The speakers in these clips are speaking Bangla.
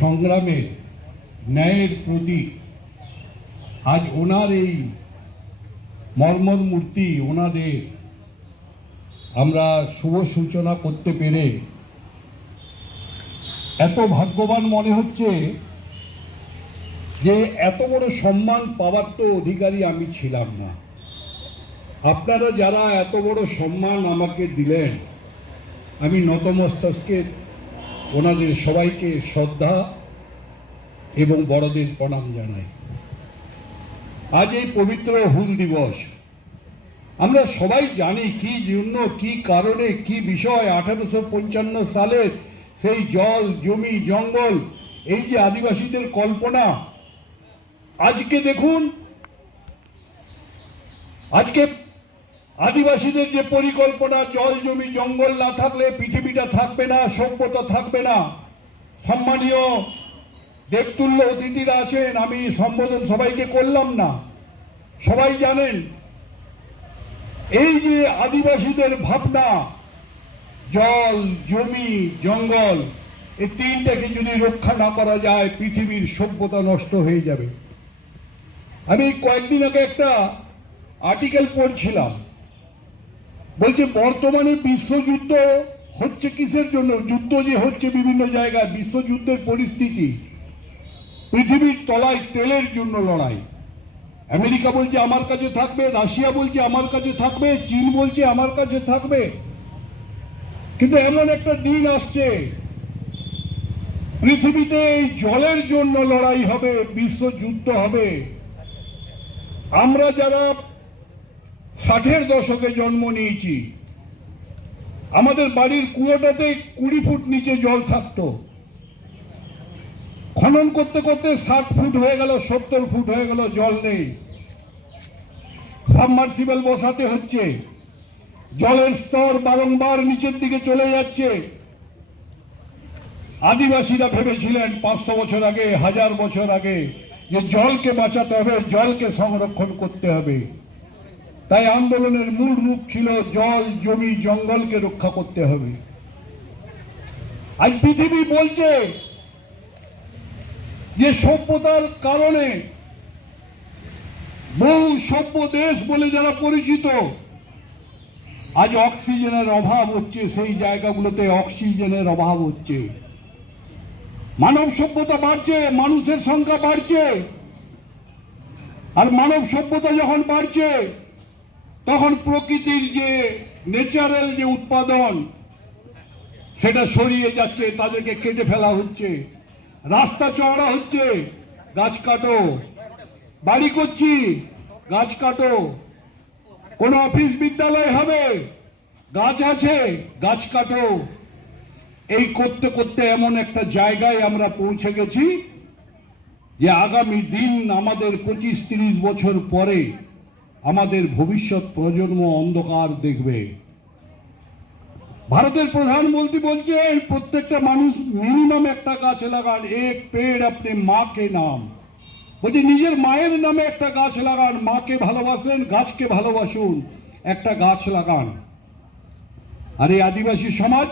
সংগ্রামের ন্যায়ের প্রতীক। আজ ওনার এই মর্মর মূর্তি ওনাদের আমরা শুভ সূচনা করতে পেরে এত ভাগ্যবান মনে হচ্ছে যে এত বড় সম্মান পাওয়ার তো অধিকারী আমি ছিলাম না। আপনারা যারা এত বড় সম্মান আমাকে দিলেন, আমি নতমস্তকে ওনাদের সবাইকে শ্রদ্ধা এবং বড়দের প্রণাম জানাই। আজ এই পবিত্র হুল দিবস, আমরা সবাই জানি কি জন্য, কি কারণে, কি বিষয় 1855 সালের সেই জল, জমি, জঙ্গল, এই যে আদিবাসীদের কল্পনা, আজকে দেখুন, আজকে আদিবাসীদের যে পরিকল্পনা, জল, জমি, জঙ্গল না থাকলে পৃথিবীটা থাকবে না, সভ্যতা থাকবে না। সম্মানীয় দেবতুল্য অতিথিরা আছেন, আমি সম্বোধন সবাইকে করলাম না, সবাই জানেন এই যে আদিবাসীদের ভাবনা, জল, জমি, জঙ্গল, এই তিনটাকে যদি রক্ষা না করা যায় পৃথিবীর সভ্যতা নষ্ট হয়ে যাবে। আমি কয়েকদিন আগে একটা আর্টিকেল পড়ছিলাম, বলছে বর্তমানে বিশ্বযুদ্ধ হচ্ছে কিসের জন্য? যুদ্ধ যে হচ্ছে বিভিন্ন জায়গায়, বিশ্বযুদ্ধের পরিস্থিতি, পৃথিবীর তলায় তেলের জন্য লড়াই। আমেরিকা বলছে আমার কাছে থাকবে, রাশিয়া বলছে আমার কাছে থাকবে, চীন বলছে আমার কাছে থাকবে। কিন্তু এমন একটা দিন আসছে পৃথিবীতে এই জলের জন্য লড়াই হবে, বিশ্বযুদ্ধ হবে। আমরা যারা 60-এর দশকে জন্ম নিয়েছি, আমাদের বাড়ির কুয়োটাতে 20 ফুট নিচে জল থাকতো, খনন করতে করতে 60 ফুট হয়ে গেল, 70 ফুট হয়ে গেল, জল নেই। সাবমার্সিবল বসাতে হচ্ছে, জলের স্তর বারংবার নিচের দিকে চলে যাচ্ছে। আদিবাসীরা ভেবেছিলেন 500 বছর আগে, 1000 বছর আগে, যে জলকে বাঁচাতে হবে, জলকে সংরক্ষণ করতে হবে। তাই আন্দোলনের মূল রূপ ছিল জল, জমি, জঙ্গলকে রক্ষা করতে হবে। আজ পৃথিবী বলছে যে সভ্যতার কারণে বহু সভ্য দেশ বলে যারা পরিচিত, আজ অক্সিজেনের অভাব হচ্ছে, সেই জায়গাগুলোতে অক্সিজেনের অভাব হচ্ছে। মানব সভ্যতা বাড়ছে, মানুষের সংখ্যা বাড়ছে, আর মানব সভ্যতা যখন বাড়ছে তখন প্রকৃতির যে ন্যাচারাল যে উৎপাদন সেটা সরিয়ে যাচ্ছে, তাদেরকে কেটে ফেলা হচ্ছে। রাস্তা চওড়া হচ্ছে, গাছ কাটো। বাড়ি করছি, গাছ কাটো। কোন অফিস বিদ্যালয় হবে, গাছ আছে, গাছ কাটো। এই করতে করতে এমন একটা জায়গায় আমরা পৌঁছে গেছি যে আগামী দিন আমাদের 25-30 বছর পরে আমাদের ভবিষ্যৎ প্রজন্ম অন্ধকার দেখবে। ভারতের প্রধানমন্ত্রী বলছে প্রত্যেকটা মানুষ মিনিমাম একটা গাছ লাগান, এক পেড় আপনি মাকে নাম। বলছে নিজের মায়ের নামে একটা গাছ লাগান, মাকে ভালোবাসেন, গাছকে ভালোবাসুন, একটা গাছ লাগান। আর এই আদিবাসী সমাজ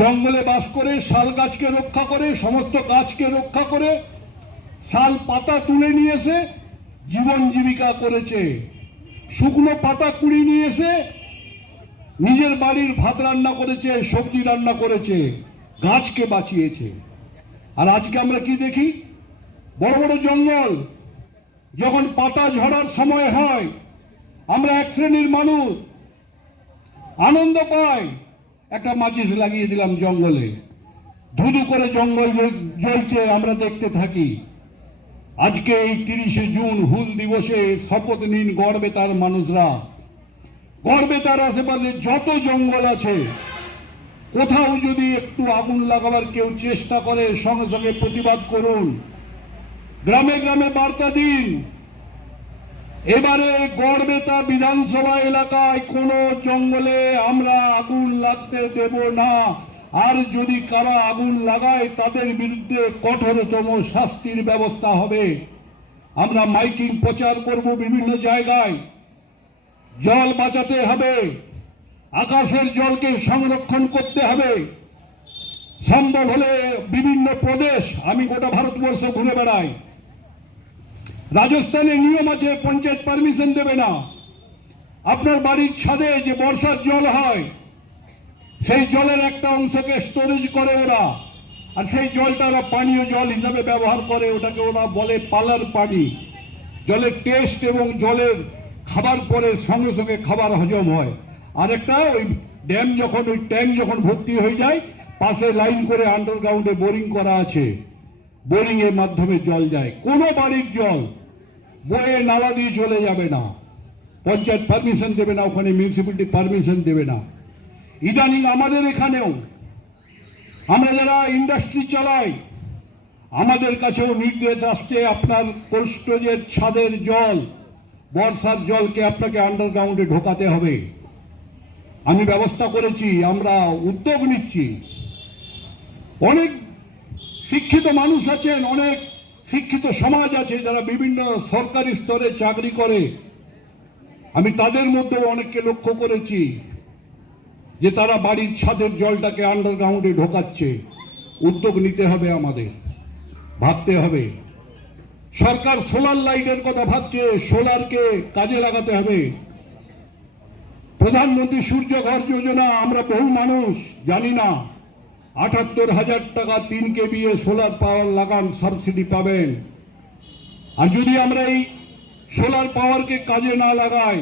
জঙ্গলে বাস করে, শাল গাছকে রক্ষা করে, সমস্ত গাছকে রক্ষা করে, শাল পাতা তুলে নিয়ে এসে জীবন জীবিকা করেছে। শুকনো পাতা কুড়ি নিয়ে এসে নিজের বাড়ির ভাত রান্না করেছে, সবজি রান্না করেছে, গাছকে বাঁচিয়েছে। আর আজকে আমরা কি দেখি? বড় বড় জঙ্গল যখন পাতা ঝরার সময় হয়, আমরা এক শ্রেণীর মানুষ আনন্দ পাই, একটা মাচিস লাগিয়ে দিলাম জঙ্গলে, ধুধু করে জঙ্গল জ্বলছে, আমরা দেখতে থাকি। আজকে এই 30শে জুন হুল দিবসে শপথ নিন গড়বেতার মানুষরা। গড়বেতার আশেপাশে যত জঙ্গল আছে, কোথাও যদি একটু আগুন লাগাবার কেউ চেষ্টা করে, সঙ্গে সঙ্গে প্রতিবাদ করুন, গ্রামে গ্রামে বার্তা দিন। এবারে গড়বেতা বিধানসভা এলাকায় কোন জঙ্গলে আমরা আগুন লাগতে দেব না। আর যদি কারা আগুন লাগায় তাদের বিরুদ্ধে কঠোরতম শাস্তির ব্যবস্থা হবে। আমরা মাইকিং প্রচার করব বিভিন্ন জায়গায়। জল বাঁচাতে হবে, আকাশের জলকে সংরক্ষণ করতে হবে। সম্ভব হলে বিভিন্ন প্রদেশ, আমি গোটা ভারতবর্ষ ঘুরে বেড়াই, রাজস্থানে নিয়ম আছে পঞ্চায়েত পারমিশন দেবে না। আপনার বাড়ির ছাদে যে বর্ষার জল হয় সেই জলের একটা অংশকে স্টোরেজ করে ওরা, আর সেই জলটা ওরা পানীয় জল হিসাবে ব্যবহার করে, ওটাকে ওরা বলে পালার পানি। জলের টেস্ট এবং জলের খাবার পরে সঙ্গে সঙ্গে খাবার হজম হয়। আর একটা ওই ড্যাম যখন, ওই ট্যাঙ্ক যখন ভর্তি হয়ে যায়, পাশে লাইন করে আন্ডারগ্রাউন্ডে বোরিং করা আছে, বোরিং এর মাধ্যমে জল যায়। কোনো বাড়ির জল বয়ে নালা দিয়ে চলে যাবে না, পঞ্চায়েত পারমিশন দেবে না, ওখানে মিউনিসিপ্যালিটি পারমিশন দেবে না। ইদানিং আমাদের এখানেও আমরা যারা ইন্ডাস্ট্রি চালাই, আমাদের কাছেও নির্দেশ আসছে আপনার কোল্ড স্টোরেজের ছাদের জল, বর্ষার জলকে আপনাকে আন্ডারগ্রাউন্ডে ঢোকাতে হবে। আমি ব্যবস্থা করেছি, আমরা উদ্যোগ নিচ্ছি। অনেক শিক্ষিত মানুষ আছেন, অনেক শিক্ষিত সমাজ আছে যারা বিভিন্ন সরকারি স্তরে চাকরি করে, আমি তাদের মধ্যে অনেককে লক্ষ্য করেছি যে তারা বাড়ির ছাদের জলটাকে আন্ডারগ্রাউন্ডে ঢোকাচ্ছে। উদ্যোগ নিতে হবে, আমাদের ভাবতে হবে। সরকার সোলার লাইটের কথা ভাবছে, সোলারকে কাজে লাগাতে হবে। প্রধানমন্ত্রী সূর্য ঘর যোজনা, আমরা বহু মানুষ জানি না, ৭৮,০০০ টাকা ৩ কেভিএ সোলার পাওয়ার লাগান, সাবসিডি পাবেন। আর যদি আমরা এই সোলার পাওয়ারকে কাজে না লাগাই,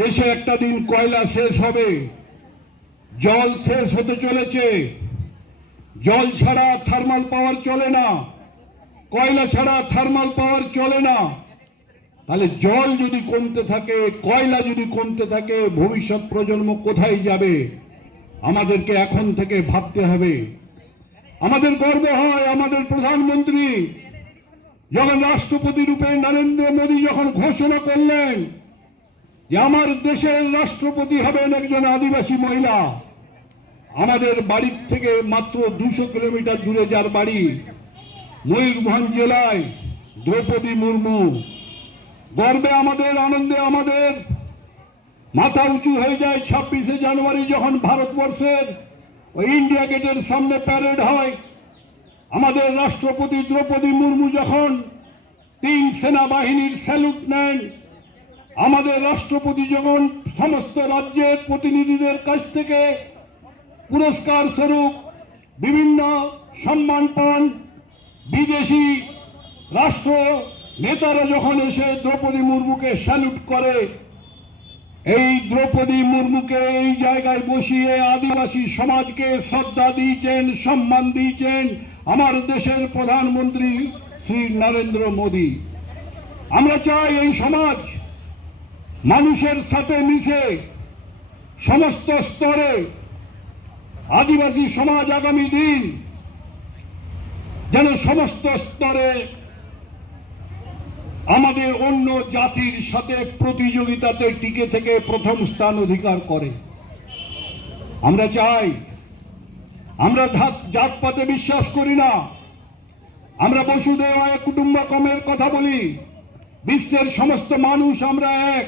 দেশে একটা দিন কয়লা শেষ হবে, জল শেষ হতে চলেছে। জল ছাড়া থার্মাল পাওয়ার চলে না, কয়লা ছাড়া থার্মাল পাওয়ার চলে না। তাহলে জল যদি কমতে থাকে, কয়লা যদি কমতে থাকে, ভবিষ্যৎ প্রজন্ম কোথায় যাবে? আমাদেরকে এখন থেকে ভাবতে হবে। আমাদের গর্ব হয়, আমাদের প্রধানমন্ত্রী যখন রাষ্ট্রপতি রূপে নরেন্দ্র মোদী যখন ঘোষণা করলেন যে আমার দেশের রাষ্ট্রপতি হবেন একজন আদিবাসী মহিলা, আমাদের বাড়ির থেকে মাত্র ২০০ কিলোমিটার দূরে যার বাড়ি, ময়ূরভঞ্জ জেলায় দ্রৌপদী মুর্মু। গর্বে আমাদের, আনন্দে আমাদের মাথা উঁচু হয়ে যায় ২৬শে জানুয়ারি যখন ভারতবর্ষের ওই ইন্ডিয়া গেটের সামনে প্যারেড হয়। আমাদের রাষ্ট্রপতি দ্রৌপদী মুর্মু যখন ৩ সেনাবাহিনীর স্যালুট নেন, আমাদের রাষ্ট্রপতি যখন সমস্ত রাজ্যের প্রতিনিধিদের কাছ থেকে পুরস্কার স্বরূপ বিভিন্ন সম্মান পান, বিদেশি রাষ্ট্র নেতারা যখন এসে দ্রৌপদী মুর্মুকে স্যালুট করে, এই দ্রৌপদী মুর্মুকে এই জায়গায় বসিয়ে আদিবাসী সমাজকে শ্রদ্ধা দিয়েছেন, সম্মান দিয়েছেন আমার দেশের প্রধানমন্ত্রী শ্রী নরেন্দ্র মোদী। আমরা চাই এই সমাজ মানুষের সাথে মিশে সমস্ত স্তরে আদিবাসী সমাজ আগামী দিন যেন সমস্ত স্তরে আমাদের অন্য জাতির সাথে প্রতিযোগিতাতে টিকে থেকে প্রথম স্থান অধিকার করে। আমরা চাই, আমরা জাতপাতে বিশ্বাস করি না, আমরা বসুধৈব কুটুম্বকমের কথা বলি, বিশ্বের সমস্ত মানুষ আমরা এক।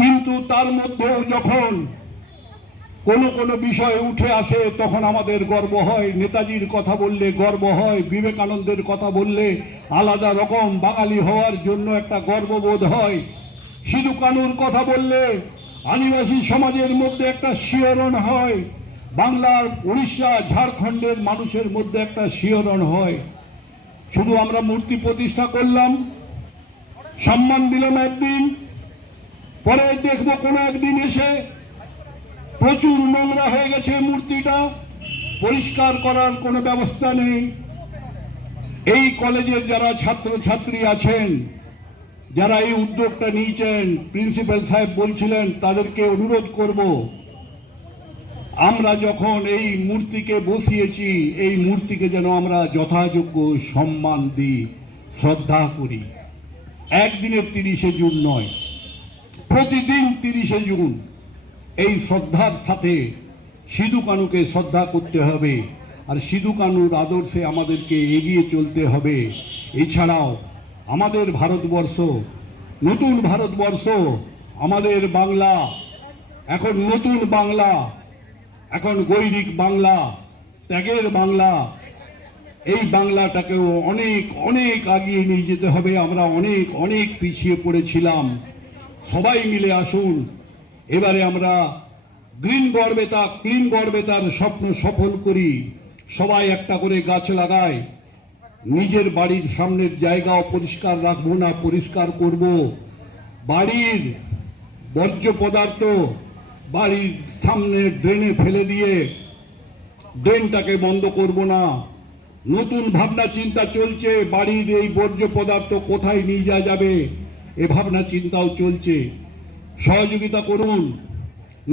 কিন্তু তার মধ্যেও যখন কোনো বিষয় উঠে আসে তখন আমাদের গর্ব হয়। নেতাজির কথা বললে গর্ব হয়, বিবেকানন্দের কথা বললে আলাদা রকম বাঙালি হওয়ার জন্য একটা গর্ববোধ হয়। সিধু কানুর কথা বললে আদিবাসী সমাজের মধ্যে একটা শিহরণ হয়, বাংলার, উড়িষ্যা, ঝাড়খণ্ডের মানুষের মধ্যে একটা শিহরণ হয়। শুধু আমরা মূর্তি প্রতিষ্ঠা করলাম, সম্মান দিলাম একদিন, পরে দেখবো কোনো একদিন এসে প্রচুর নোংরা হয়ে গেছে, মূর্তিটা পরিষ্কার করার কোনো ব্যবস্থা নেই। এই কলেজের যারা ছাত্রছাত্রী আছেন, যারা এই উদ্যোগটা নিয়েছেন, প্রিন্সিপাল সাহেব বলছিলেন, তাদেরকে অনুরোধ করব, আমরা যখন এই মূর্তিকে বসিয়েছি, এই মূর্তিকে যেন আমরা যথাযোগ্য সম্মান দিই, শ্রদ্ধা করি। একদিনের ৩০শে জুন নয়, প্রতিদিন ৩০শে জুন এই শ্রদ্ধার সাথে সিধু কানুকে শ্রদ্ধা করতে হবে, আর সিধু কানুর আদর্শে আমাদেরকে এগিয়ে চলতে হবে। এছাড়াও আমাদের ভারতবর্ষ, নতুন ভারতবর্ষ, আমাদের বাংলা এখন নতুন বাংলা, এখন গৈরিক বাংলা, ত্যাগের বাংলা, এই বাংলাটাকেও অনেক অনেক আগিয়ে নিয়ে যেতে হবে। আমরা অনেক অনেক পিছিয়ে পড়েছিলাম। সবাই মিলে আসুন, এবারে আমরা গ্রিন গড়বেতা ক্লিন গড়বেতার স্বপ্ন সফল করি। সবাই একটা করে গাছ লাগায়। নিজের বাড়ির সামনের জায়গাও পরিষ্কার রাখবো না, পরিষ্কার করব। বাড়ির বর্জ্য পদার্থ বাড়ির সামনে ড্রেনে ফেলে দিয়ে ড্রেনটাকে বন্ধ করব না। নতুন ভাবনা চিন্তা চলছে, বাড়ির এই বর্জ্য পদার্থ কোথায় নিয়ে যাওয়া যাবে এ ভাবনা চিন্তাও চলছে। সহযোগিতা করুন,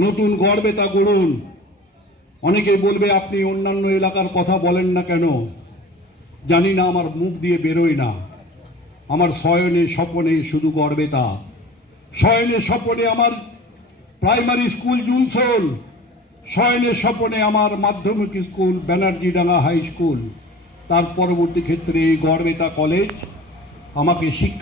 নতুন গড়বেতা গড়ুন। অনেকে বলবে আপনি অন্যান্য এলাকার কথা বলেন না কেন? জানি না, আমার মুখ দিয়ে বেরোয় না। আমার শয়নে স্বপনে শুধু গড়বেতা, শয়নে স্বপনে আমার প্রাইমারি স্কুল জুনসোল, শয়নে স্বপনে আমার মাধ্যমিক স্কুল ব্যানার্জিডাঙ্গা হাই স্কুল, তার পরবর্তী ক্ষেত্রে এই গড়বেতা কলেজ আমাকে শিক্ষা